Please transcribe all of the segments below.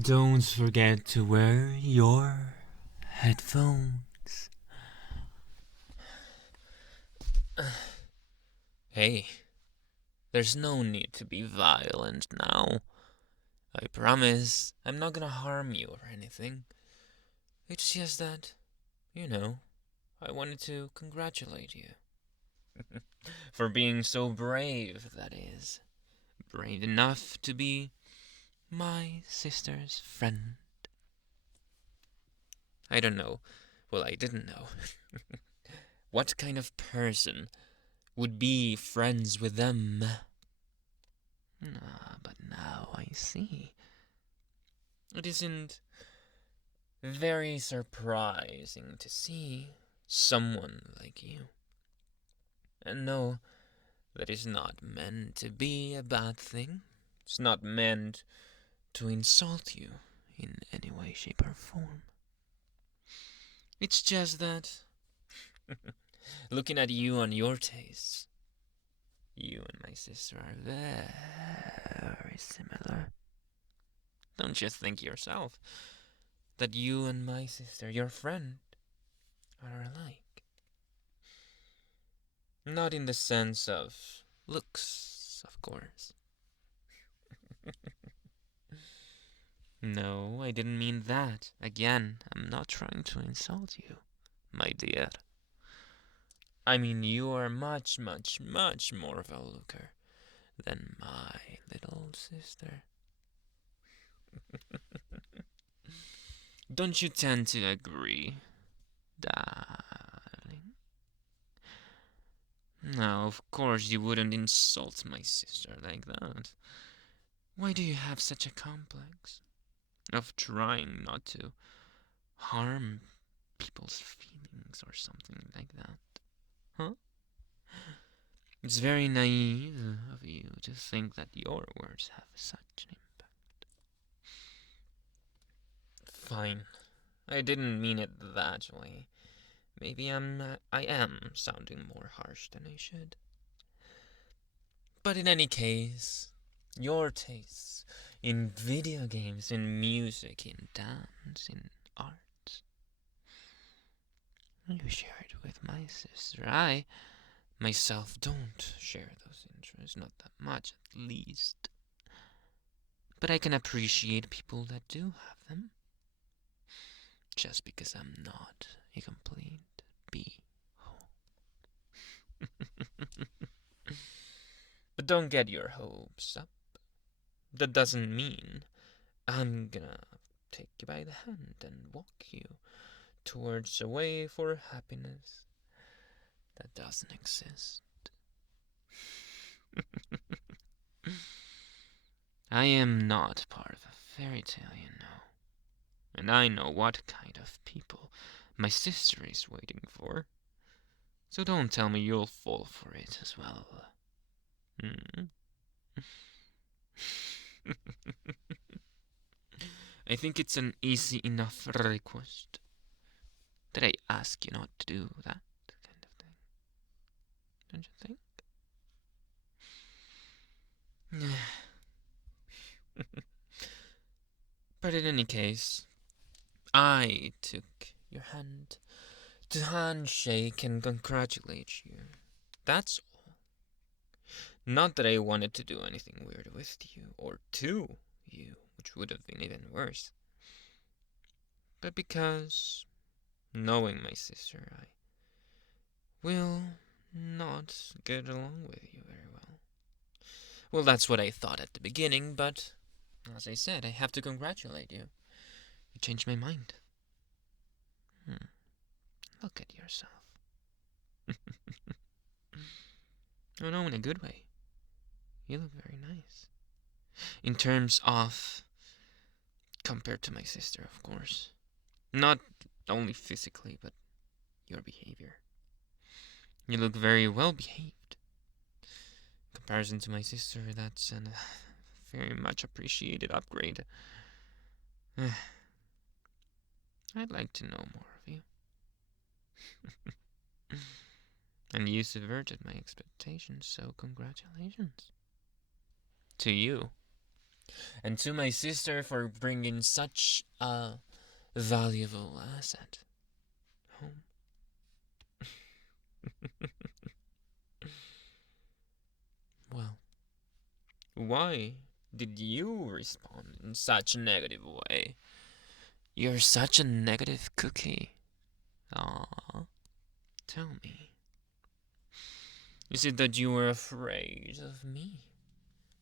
Don't forget to wear your headphones. Hey, there's no need to be violent now. I promise I'm not gonna harm you or anything. It's just that, I wanted to congratulate you. For being so brave, that is. Brave enough to be my sister's friend. I don't know. Well, I didn't know. What kind of person would be friends with them? But now I see. It isn't very surprising to see someone like you. And no, that is not meant to be a bad thing. It's not meant to insult you in any way, shape, or form. It's just that, looking at you and your tastes, you and my sister are very similar. Don't you think yourself that you and my sister, your friend, are alike? Not in the sense of looks, of course. No, I didn't mean that. Again, I'm not trying to insult you, my dear. I mean, you are much, much, much more of a looker than my little sister. Don't you tend to agree, darling? No, of course you wouldn't insult my sister like that. Why do you have such a complex of trying not to harm people's feelings or something like that? Huh? It's very naive of you to think that your words have such an impact. Fine. I didn't mean it that way. Maybe I am sounding more harsh than I should. But in any case, your tastes in video games, in music, in dance, in art, you share it with my sister. I myself don't share those interests, not that much at least. But I can appreciate people that do have them. Just because I'm not a complete b-hole. But don't get your hopes up. That doesn't mean I'm gonna take you by the hand and walk you towards a way for happiness that doesn't exist. I am not part of a fairy tale, you know. And I know what kind of people my sister is waiting for. So don't tell me you'll fall for it as well. Hmm? I think it's an easy enough request that I ask you not to do that kind of thing. Don't you think? But in any case, I took your hand to handshake and congratulate you. That's all. Not that I wanted to do anything weird with you, or to you, which would have been even worse. But because, knowing my sister, I will not get along with you very well. Well, that's what I thought at the beginning, but as I said, I have to congratulate you. You changed my mind. Look at yourself. Oh no, in a good way. You look very nice. In terms of, compared to my sister, of course. Not only physically, but your behavior. You look very well behaved. In comparison to my sister, that's a very much appreciated upgrade. I'd like to know more of you. And you subverted my expectations, so congratulations. To you. And to my sister for bringing such a valuable asset home. Well, why did you respond in such a negative way? You're such a negative cookie. Ah, tell me. Is it that you were afraid of me?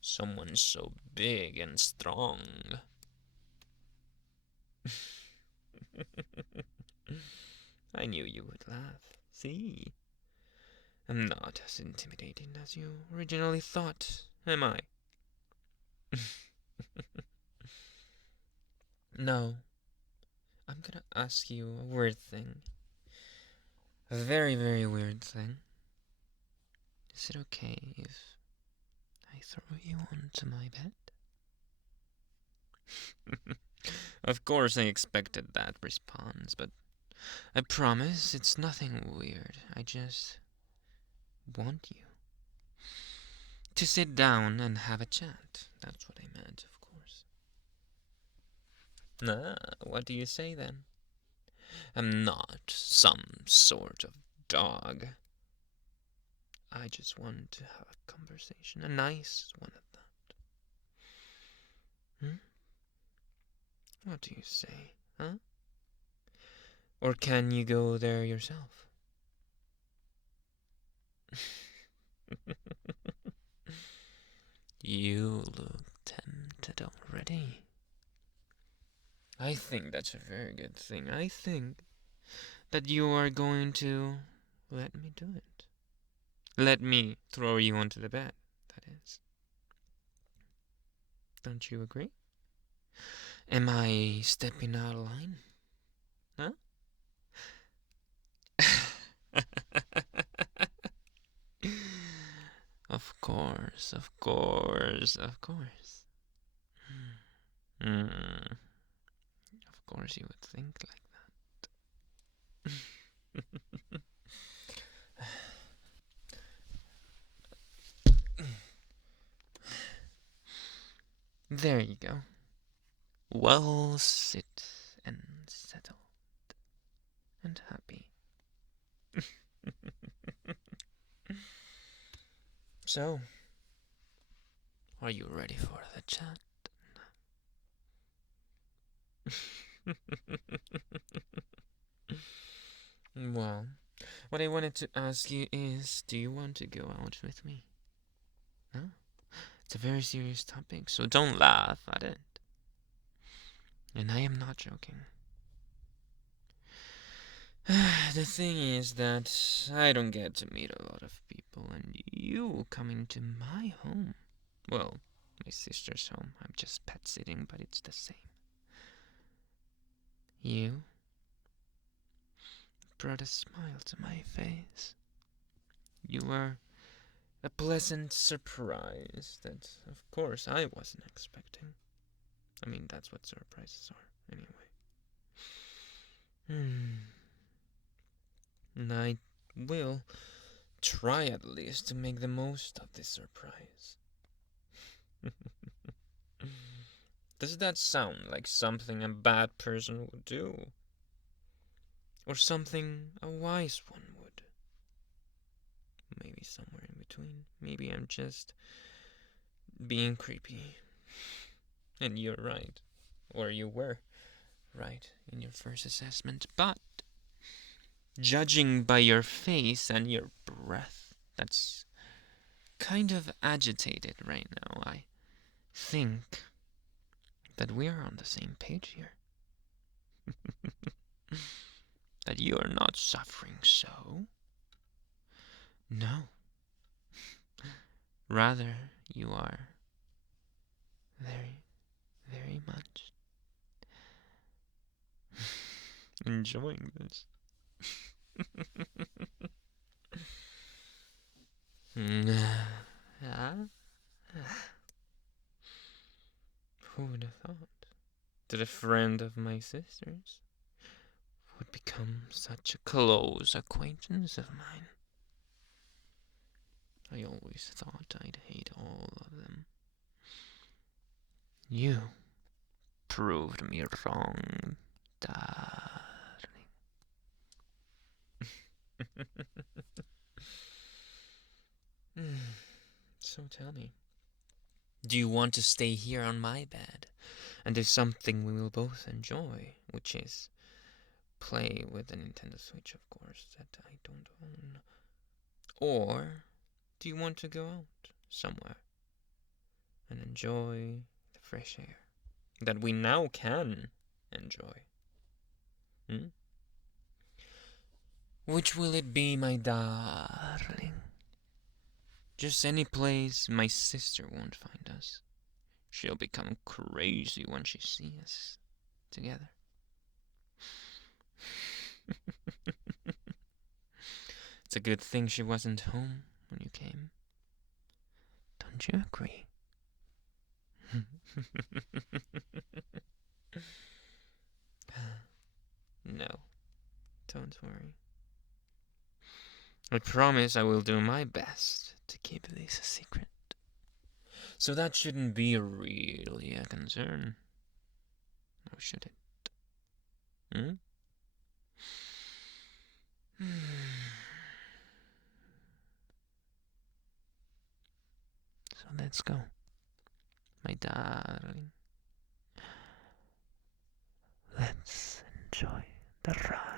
Someone so big and strong. I knew you would laugh. See? I'm not as intimidating as you originally thought, am I? No. I'm gonna ask you a weird thing. A very, very weird thing. Is it okay if I throw you onto my bed? Of course I expected that response, but I promise it's nothing weird. I just want you to sit down and have a chat. That's what I meant, of course. What do you say then? I'm not some sort of dog. I just want to have a conversation, a nice one at that. What do you say, huh? Or can you go there yourself? You look tempted already. I think that's a very good thing. I think that you are going to let me do it. Let me throw you onto the bed, that is. Don't you agree? Am I stepping out of line? Huh? Of course, of course, of course. Of course you would think like that. There you go. Well sit and settled and happy. So, are you ready for the chat? Well, what I wanted to ask you is, do you want to go out with me? No? It's a very serious topic, so don't laugh at it. And I am not joking. The thing is that I don't get to meet a lot of people, and you coming to my home. Well, my sister's home. I'm just pet sitting, but it's the same. You brought a smile to my face. You were a pleasant surprise that, of course, I wasn't expecting. I mean, that's what surprises are, anyway. And I will try at least to make the most of this surprise. Does that sound like something a bad person would do? Or something a wise one would? Maybe somewhere in between. Maybe I'm just being creepy. And you're right. Or you were right in your first assessment. But judging by your face and your breath, that's kind of agitated right now. I think that we are on the same page here. That you are not suffering so. No. Rather, you are very, very much enjoying this. Who would have thought that a friend of my sister's would become such a close acquaintance of mine? I always thought I'd hate all of them. You proved me wrong, darling. So tell me, do you want to stay here on my bed and do something we will both enjoy, which is play with the Nintendo Switch, of course, that I don't own? Or do you want to go out somewhere and enjoy the fresh air that we now can enjoy? Hmm? Which will it be, my darling? Just any place my sister won't find us. She'll become crazy when she sees us together. It's a good thing she wasn't home when you came. Don't you agree? No, don't worry. I promise I will do my best to keep this a secret. So that shouldn't be really a concern. Or should it? Hmm? So let's go, my darling. Let's enjoy the ride.